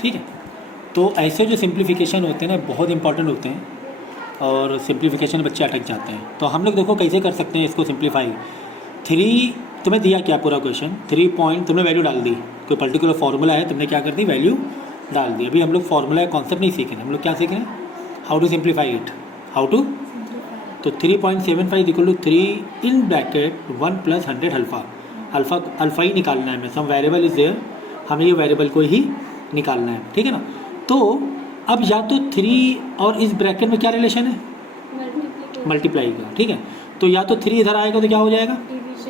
ठीक है। तो ऐसे जो सिंप्लीफिकेशन होते हैं ना बहुत इंपॉर्टेंट होते हैं, और सिंप्लीफिकेशन बच्चे अटक जाते हैं। तो हम लोग देखो कैसे कर सकते हैं इसको सिंप्लीफाई। 3 तुम्हें दिया क्या पूरा क्वेश्चन, 3 पॉइंट तुमने वैल्यू डाल दी, कोई पर्टिकुलर फार्मूला है तुमने क्या कर दी, वैल्यू डाल दी। अभी हम लोग फार्मूला या कॉन्सेप्ट नहीं सीख रहे, हम लोग क्या सीख रहे हैं, how to simplify it, how to. तो 3.75 equal to 3 in bracket 1 + 100 alpha. Alpha ही निकालना है, सम वेरिएबल इज देयर, हमें ये वेरिएबल को ही निकालना है, ठीक है ना। तो अब या तो 3 और इस ब्रैकेट में क्या रिलेशन है, मल्टीप्लाई का, ठीक है। तो या तो 3 इधर आएगा तो क्या हो जाएगा,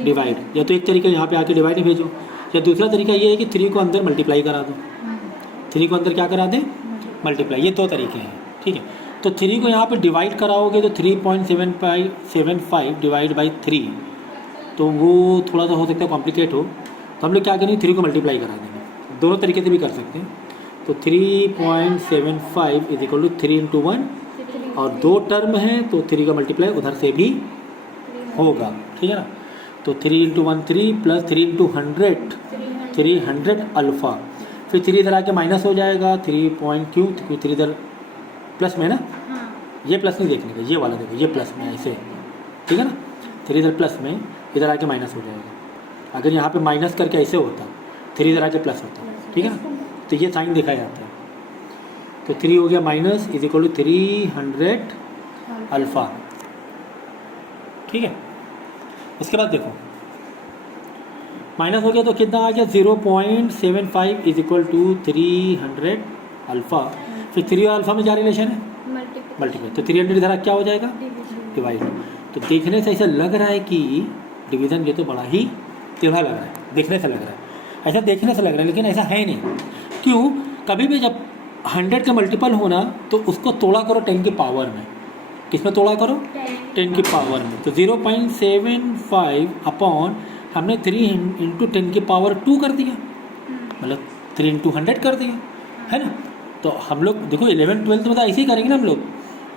डिवाइड। या तो एक तरीका यहाँ पे आके डिवाइड ही भेजो, या दूसरा तरीका ये है कि 3 को अंदर मल्टीप्लाई करा दो, 3 को अंदर क्या करा दें, मल्टीप्लाई। ये 2 तरीके हैं, ठीक है। तो 3 को यहाँ पे डिवाइड कराओगे तो 3.75 डिवाइड बाई 3, तो वो थोड़ा सा हो सकता है कॉम्प्लिकेट हो, तो हम लोग क्या करेंगे 3 को मल्टीप्लाई करा देंगे। दोनों तरीके से भी कर सकते हैं। तो 3.75 इज इक्वल टू 3 × 1, और 2 टर्म है तो 3 का मल्टीप्लाई उधर से भी होगा, ठीक है ना। तो 3 × 1 3 + 3 × 100 300 अल्फ़ा। फिर 3 इधर आके माइनस हो जाएगा, 3 पॉइंट क्यों, क्योंकि 3 इधर प्लस में ना, ये प्लस नहीं देखने का, ये वाला देखो, ये प्लस में ऐसे, ठीक है ना। 3 इधर प्लस में, इधर आके माइनस हो जाएगा। अगर यहाँ पे माइनस करके ऐसे होता, 3 इधर आके प्लस होता, ठीक है ना। तो ये साइन दिखाया जाता है। तो 3 हो गया minus is equal to 300 alpha, ठीक है। उसके बाद देखो माइनस हो गया तो कितना आ गया, 0.75 इज इक्वल टू 300 अल्फ़ा। फिर 3 और अल्फ़ा में क्या रिलेशन है, मल्टीप्लाई। तो 300 इधर क्या हो जाएगा, डिवाइड। तो देखने से ऐसा लग रहा है कि डिवीज़न ये तो बड़ा ही टेढ़ा लग रहा है, देखने से लग रहा है, ऐसा देखने से लग रहा है, लेकिन ऐसा है नहीं। क्यों, कभी भी जब 100 का मल्टीपल होना तो उसको तोड़ा करो 10 की पावर में, किसमें तोड़ा करो, 10 की पावर में। तो 0.75 अपॉन हमने 3 × 10 की पावर 2 कर दिया, मतलब 3 × 100 कर दिया, है ना। तो हम लोग देखो 11 12 में तो ऐसे ही करेंगे ना, हम लोग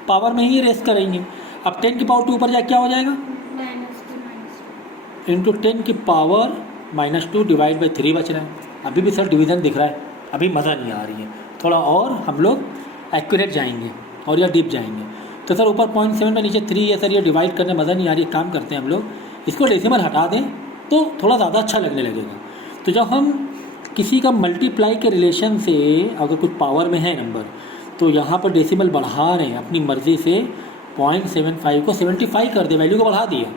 पावर में ही रेस करेंगे। अब 10 की पावर 2 ऊपर जाके क्या हो जाएगा, इंटू 10 की पावर -2 डिवाइड बाई 3 बच रहा है। अभी भी सर डिवीज़न दिख रहा है, अभी मज़ा नहीं आ रही है, थोड़ा और हम लोग एक्यूरेट जाएंगे और या डीप जाएंगे। तो सर ऊपर 0.7 में नीचे 3 है सर, ये डिवाइड करने मज़ा नहीं आ रही है। काम करते हैं हम लोग, इसको डेसिमल हटा दें तो थोड़ा ज़्यादा अच्छा लगने लगेगा। तो जब हम किसी का मल्टीप्लाई के रिलेशन से अगर कुछ पावर में है नंबर, तो यहाँ पर डेसिमल बढ़ा रहे हैं अपनी मर्ज़ी से, 0.75 को 75 कर दे, वैल्यू को बढ़ा दिया।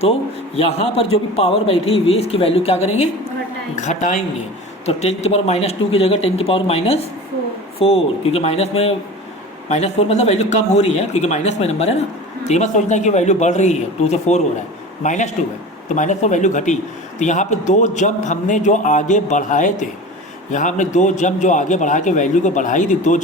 तो यहाँ पर जो भी पावर बैठी हुई इसकी वैल्यू क्या करेंगे, घटाएंगे। तो 10 की पावर -2 की जगह 10 की पावर -4, क्योंकि माइनस में -4 मतलब वैल्यू कम हो रही है, क्योंकि माइनस में नंबर है ना। तो ये मत सोचना कि वैल्यू बढ़ रही है, 2 से 4 हो रहा है, -2 है तो -4 वैल्यू घटी। तो यहाँ पे 2 जंप हमने जो आगे बढ़ाए थे, यहाँ हमने 2 जंप जो आगे बढ़ा के वैल्यू को बढ़ाई थी, 2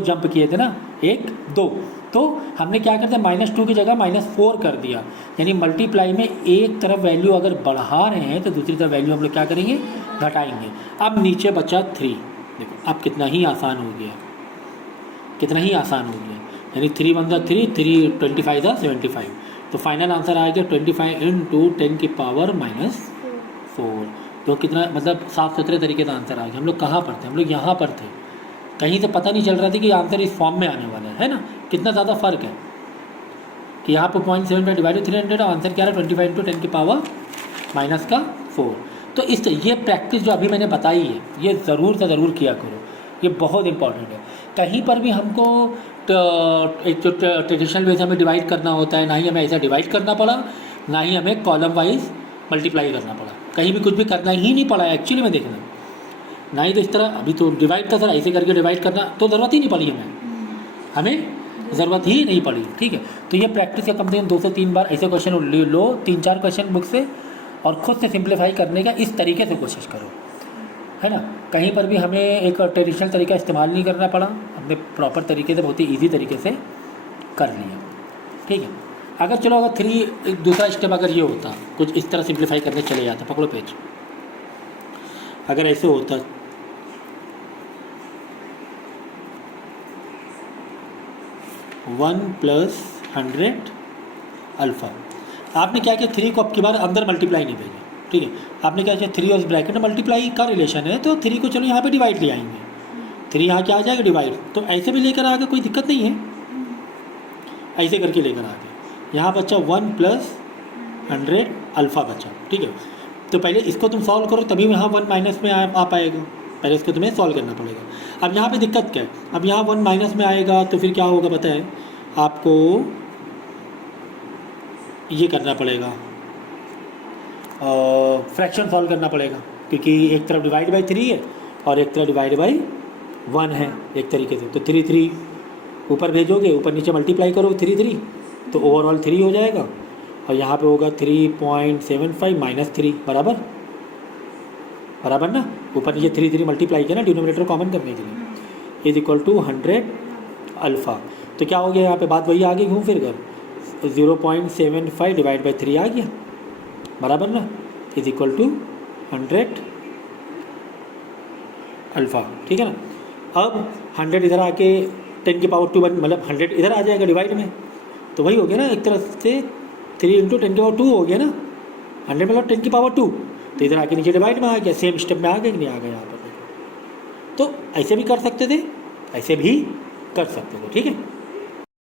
जंप किए थे ना, 1 2, तो हमने क्या करते हैं -2 की जगह -4 कर दिया। यानी मल्टीप्लाई में एक तरफ वैल्यू अगर बढ़ा रहे हैं तो दूसरी तरफ वैल्यू हम लोग क्या करेंगे, घटाएंगे। अब नीचे बचा 3, देखो अब कितना ही आसान हो गया, कितना ही आसान हो गया। यानी 3 × 1 3, 3 25 75। तो फाइनल आंसर आएगा 25 × 10 की पावर -4। तो कितना मतलब साफ सुथरे तरीके का आंसर आ गया। हम लोग कहाँ पर थे, हम लोग यहाँ पर थे, कहीं से पता नहीं चल रहा था कि आंसर इस फॉर्म में आने वाला है ना। कितना ज़्यादा फ़र्क है कि यहाँ पर 0.75 डिवाइड 300 और आंसर क्या है 25 × 10 की पावर -4। तो इस ये प्रैक्टिस जो अभी मैंने बताई है, ये ज़रूर से ज़रूर किया करो, ये बहुत इंपॉर्टेंट है। कहीं पर भी हमको एक जो ट्रेडिशनल वे से हमें डिवाइड करना होता है, ना ही हमें ऐसा डिवाइड करना पड़ा, ना ही हमें कॉलम वाइज मल्टीप्लाई करना पड़ा, कहीं भी कुछ भी करना ही नहीं पड़ा एक्चुअली में देखना। ना ही तो इस तरह अभी तो डिवाइड था सर, ऐसे करके डिवाइड करना तो ज़रूरत ही नहीं पड़ी हमें ज़रूरत ही नहीं पड़ी, ठीक है। तो ये प्रैक्टिस का कम से कम 2 से 3 बार ऐसे क्वेश्चन लो, 3-4 क्वेश्चन बुक से, और ख़ुद से सिंप्लीफाई करने का इस तरीके से कोशिश करो, है ना। कहीं पर भी हमें एक ट्रेडिशनल तरीका इस्तेमाल नहीं करना पड़ा, हमने प्रॉपर तरीके से बहुत ही ईजी तरीके से कर लिया, ठीक है। अगर चलो अगर 3 दूसरा स्टेप अगर ये होता, कुछ इस तरह सिंप्लीफाई करने चले जाते, पकड़ो पेज, अगर ऐसे होता 1 + 100 अल्फ़ा, आपने क्या किया 3 को अब की बार अंदर मल्टीप्लाई नहीं भेजा, ठीक है। आपने क्या किया 3 और इस ब्रैकेट में मल्टीप्लाई का रिलेशन है तो 3 को चलो यहाँ पे डिवाइड ले आएंगे, 3 यहाँ क्या आ जाएगा डिवाइड, तो ऐसे भी लेकर आ गए, कोई दिक्कत नहीं है, ऐसे करके लेकर आ गए। यहाँ बच्चा 1 + 100 अल्फ़ा बचा, ठीक है। तो पहले इसको तुम सॉल्व करो तभी यहाँ 1 माइनस में आ पाएगा, पहले इसको तुम्हें सॉल्व करना पड़ेगा। अब यहाँ पे दिक्कत क्या है, अब यहाँ 1 माइनस में आएगा तो फिर क्या होगा पता है आपको, ये करना पड़ेगा, फ्रैक्शन सॉल्व करना पड़ेगा, क्योंकि एक तरफ डिवाइड बाई 3 है और एक तरफ डिवाइड बाई 1 है एक तरीके से। तो 3 3 ऊपर भेजोगे, ऊपर नीचे मल्टीप्लाई करो 3 3, तो ओवरऑल 3 हो जाएगा, और यहाँ पे होगा 3.75 - 3 बराबर बराबर ना, ऊपर नीचे 3 3 मल्टीप्लाई किया ना डिनोमिनेटर कॉमन करने के लिए, इज इक्वल टू 100 अल्फ़ा। तो क्या हो गया यहाँ पे, बात वही आ गई घूम फिर कर, 0.75 डिवाइड बाई 3 आ गया बराबर ना, इज इक्वल टू 100 अल्फ़ा, ठीक है ना। अब 100 इधर आके 10 की पावर 2 मतलब 100 इधर आ जाएगा डिवाइड में, तो वही हो गया ना, एक तरफ से 3 × 10 की पावर 2 हो गया ना, 100 मतलब 10 की पावर 2, तो इधर आके नीचे डिवाइड में आ गया, सेम स्टेप में आ गया कि नहीं आ गया यहाँ पर। तो ऐसे भी कर सकते थे, ऐसे भी कर सकते थे, ठीक है।